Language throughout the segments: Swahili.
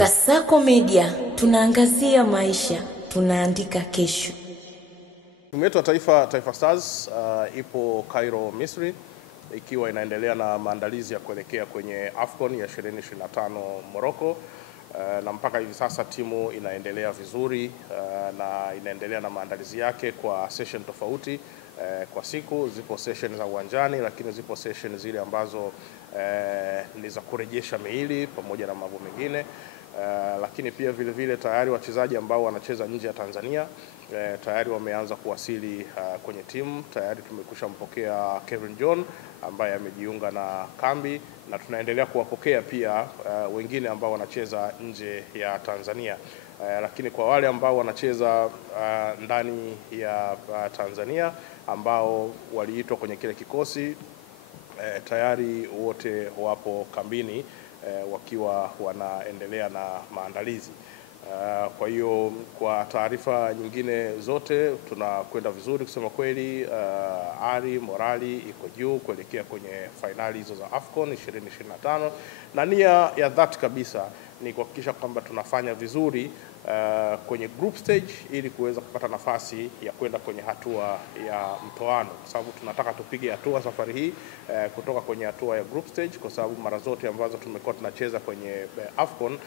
Kasako Media, tunaangazia maisha, tunaandika kesho. Timu yetu ya Taifa Stars ipo Cairo, Misri, ikiwa inaendelea na maandalizi ya kuelekea kwenye AFCON ya 2025 Morocco. Na mpaka hivi sasa timu inaendelea vizuri na inaendelea na maandalizi yake kwa session tofauti. Kwa siku zipo session za uwanjani, lakini zipo session zile ambazo ni za kurejesha miili pamoja na mambo mengine. Lakini pia vile vile tayari wachezaji ambao wanacheza nje ya Tanzania tayari wameanza kuwasili kwenye timu. Tayari tumekwishampokea Kevin John ambaye amejiunga na kambi, na tunaendelea kuwapokea pia wengine ambao wanacheza nje ya Tanzania. Lakini kwa wale ambao wanacheza ndani ya Tanzania ambao waliitwa kwenye kile kikosi, tayari wote wapo kambini wakiwa wanaendelea na maandalizi. Kwa hiyo kwa taarifa nyingine zote tunakwenda vizuri kusema kweli. Ari morali iko juu kuelekea kwenye finali hizo za AFCON 2025, na nia ya dhati kabisa ni kuhakikisha kwamba tunafanya vizuri kwenye group stage ili kuweza kupata nafasi ya kwenda kwenye hatua ya mtoano, kwa sababu tunataka tupige hatua safari hii kutoka kwenye hatua ya group stage, kwa sababu mara zote ambazo tumekuwa tunacheza kwenye AFCON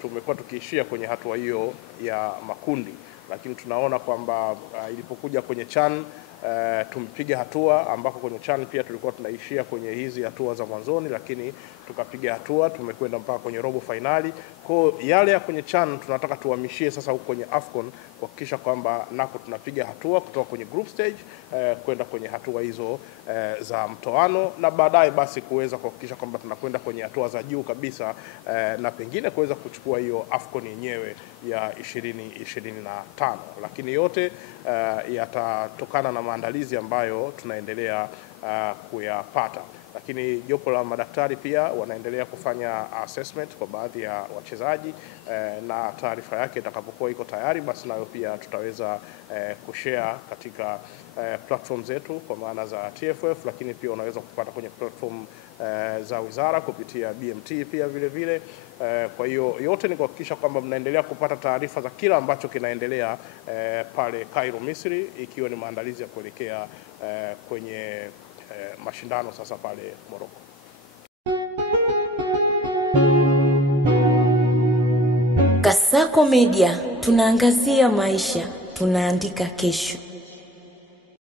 tumekuwa tukiishia kwenye hatua hiyo ya makundi, lakini tunaona kwamba ilipokuja kwenye CHAN tumepiga hatua ambako kwenye CHAN pia tulikuwa tunaishia kwenye hizi hatua za mwanzoni, lakini tukapiga hatua, tumekwenda mpaka kwenye robo finali. Kwa yale ya kwenye CHAN tunataka tuhamishie sasa huko kwenye AFCON kuhakikisha kwamba nako tunapiga hatua kutoka kwenye group stage kwenda kwenye hatua hizo za mtoano, na baadaye basi kuweza kuhakikisha kwamba tunakwenda kwenye hatua za juu kabisa na pengine kuweza kuchukua hiyo AFCON yenyewe ya 2025. Lakini yote yatatokana na maandalizi ambayo tunaendelea kuyapata. Lakini jopo la madaktari pia wanaendelea kufanya assessment kwa baadhi ya wachezaji, na taarifa yake itakapokuwa iko tayari, basi nayo pia tutaweza kushare katika platform zetu kwa maana za TFF, lakini pia unaweza kupata kwenye platform za wizara kupitia BMT pia vile vile. Kwa hiyo yote ni kuhakikisha kwamba mnaendelea kupata taarifa za kila ambacho kinaendelea pale Cairo, Misri, ikiwa ni maandalizi ya kuelekea kwenye mashindano sasa pale Morocco. Kasako Media, tunaangazia maisha, tunaandika kesho.